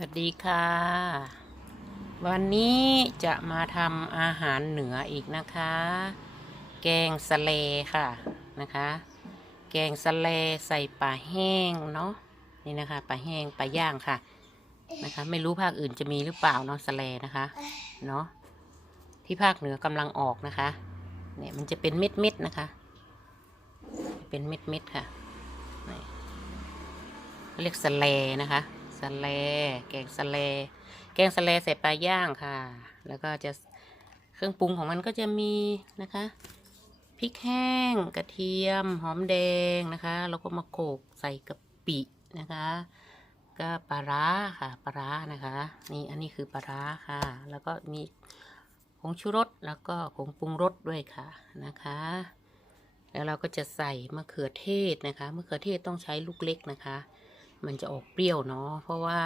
สวัสดีค่ะ วันนี้จะมาทำอาหารเหนืออีกนะคะ แกงสะเลค่ะนะคะ แกงสะเลใส่ปลาแห้งเนาะนี่นะคะปลาแห้งปลาย่างค่ะนะคะ ไม่รู้ภาคอื่นจะมีหรือเปล่าเนาะสะเลนะคะเนาะที่ภาคเหนือกำลังออกนะคะเนี่ยมันจะเป็นเม็ดเม็ดๆนะคะ เป็นเม็ดเม็ดๆค่ะเรียกสะเลนะคะ สะเลแกงสะเลแกงสะเลใส่ปลาย่างค่ะ แล้วก็จะเครื่องปรุงของมันก็จะมีนะคะพริกแห้งกระเทียมหอมแดงนะคะแล้วก็มาโขลกใส่กะปินะคะ ก็ปลาร้าค่ะปลาร้านะคะนี่อันนี้คือปลาร้าค่ะ แล้วก็มีผงชูรสแล้วก็ผงปรุงรสด้วยค่ะนะคะ แล้วเราก็จะใส่มะเขือเทศนะคะมะเขือเทศต้องใช้ลูกเล็กนะคะ มันจะออกเปรี้ยวเนาะเพราะว่า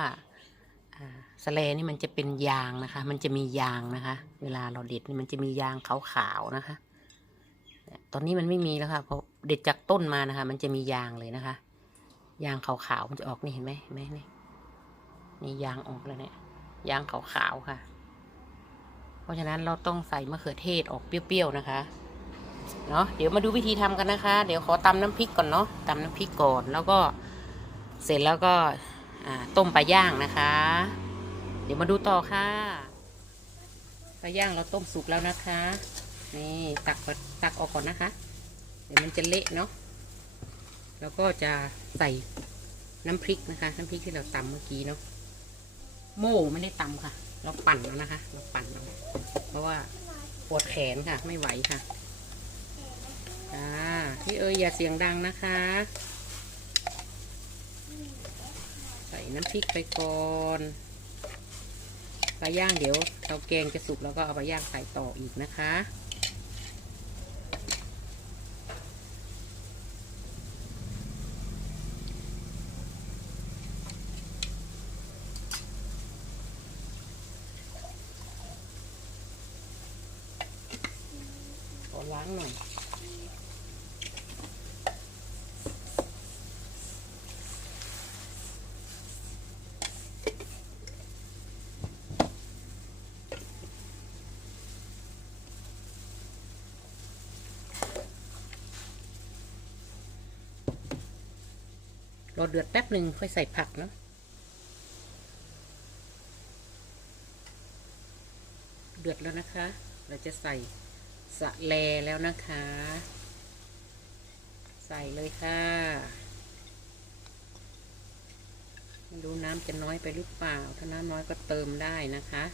สะเลนี่มันจะเป็นยางนะคะ มันจะมียางนะคะ เวลาเราเด็ดนี่มันจะมียางขาวๆนะคะ ตอนนี้มันไม่มีแล้วค่ะเพราะเด็ดจากต้นมานะคะ มันจะมียางเลยนะคะ ยางขาวๆมันจะออกนี่เห็นไหมเห็นไหมนี่นี่ยางออกแล้วเนี่ยยางขาวๆค่ะ เพราะฉะนั้นเราต้องใส่มะเขือเทศออกเปรี้ยวๆนะคะเนาะเดี๋ยวมาดูวิธีทำกันนะคะ เดี๋ยวขอตำน้ำพริกก่อนเนาะตำน้ำพริกก่อนแล้วก็ เสร็จแล้วก็ต้มปลาย่างนะคะ เดี๋ยวมาดูต่อค่ะปลาย่างเราต้มสุกแล้วนะคะ นี่ตักก่อนตักออกก่อนนะคะ เดี๋ยวมันจะเละเนาะแล้วก็จะใส่น้ำพริกนะคะ น้ำพริกที่เราตำเมื่อกี้เนาะโม่ไม่ได้ตำค่ะ เราปั่นแล้วนะคะ เราปั่นเอาเพราะว่าปวดแขนค่ะ ไม่ไหวค่ะอ่าพี่เอ๋ยอย่าเสียงดังนะคะ ใส่น้ำพริกไปก่อนปลาย่างเดี๋ยวเตาแกงจะสุกแล้วก็เอาปลาย่างใส่ต่ออีกนะคะขอล้างหน่อย อเดือดแป๊บหนึ่งค่อยใส่ผักเนาะเดือดแล้วนะคะ เราจะใส่สะแลแล้วนะคะ ใส่เลยค่ะไม่รู้น้ำจะน้อยไปหรือเปล่า ถ้าน้ำน้อยก็เติมได้นะคะ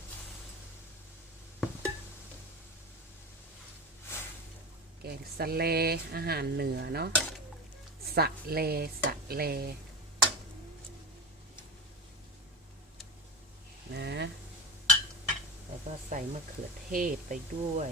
แกงสะเลอาหารเหนือเนาะสะเลสะ เลนะ แล้วก็ใส่มะเขือเทศไปด้วย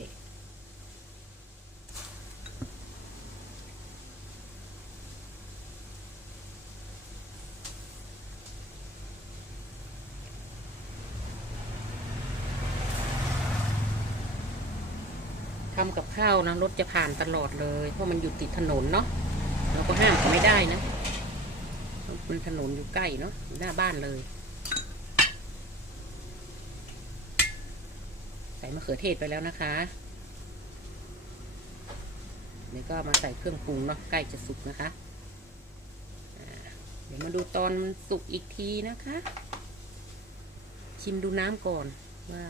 ทำกับข้าวนะรถจะผ่านตลอดเลย เพราะมันอยู่ติดถนนเนาะเราก็ห้ามไม่ได้นะ มันถนนอยู่ใกล้เนาะหน้าบ้านเลย ใส่มะเขือเทศไปแล้วนะคะเดี๋ยวก็มาใส่เครื่องปรุงเนาะใกล้จะสุกนะคะเดี๋ยวมาดูตอนมันสุกอีกทีนะคะ ชิมดูน้ำก่อนว่า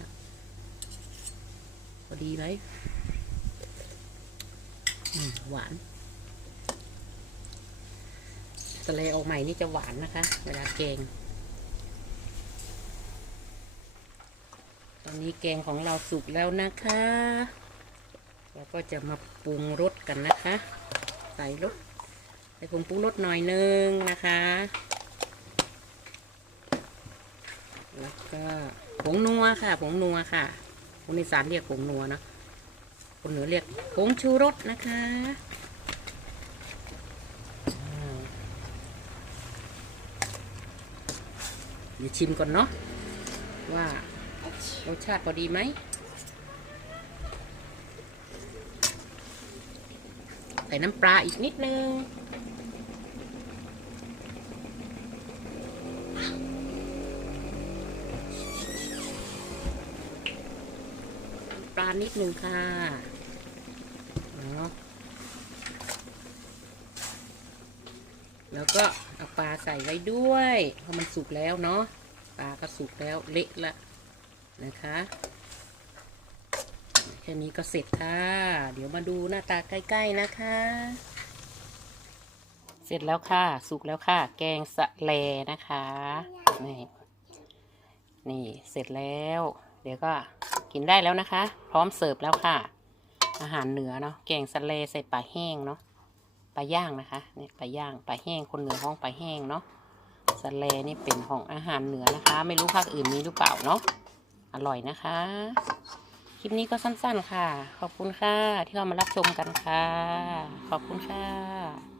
พอดีไหมหวาน สะเลออกใหม่นี่จะหวานนะคะ เวลาแกง ตอนนี้แกงของเราสุกแล้วนะคะเราก็จะมาปรุงรสกันนะคะ ใส่รสใส่ผงปรุงรสหน่อยนึงนะคะ แล้วก็ผงนัวค่ะ ผงนัวค่ะคนอีสานเรียกผงนัวเนะคนเหนือเรียกผงชูรสนะคะ เดี๋ยวชิมก่อนเนาะว่ารสชาติพอดีไหมใส่น้ำปลาอีกนิดนึงปลานิดนึงค่ะเนาะ แล้วก็เอาปลาใส่ไว้ด้วยเพราะมันสุกแล้วเนาะปลาก็สุกแล้วเละละนะคะ แค่นี้ก็เสร็จค่ะ เดี๋ยวมาดูหน้าตาใกล้ ๆนะคะ เสร็จแล้วค่ะ สุกแล้วค่ะ แกงสะเลนะคะ นี่นี่เสร็จแล้ว เดี๋ยวก็กินได้แล้วนะคะ พร้อมเสิร์ฟแล้วค่ะ อาหารเหนือเนาะแกงสะเลใส่ปลาแห้งเนาะ ปลาย่างนะคะเนี่ยปลาย่างปลาแห้งคนเหนือห้องปลาแห้งเนาะสแลนี่เป็นของอาหารเหนือนะคะ ไม่รู้ภาคอื่นมีหรือเปล่าเนาะอร่อยนะคะ คลิปนี้ก็สั้นๆค่ะ ขอบคุณค่ะที่เรามารับชมกันค่ะ ขอบคุณค่ะ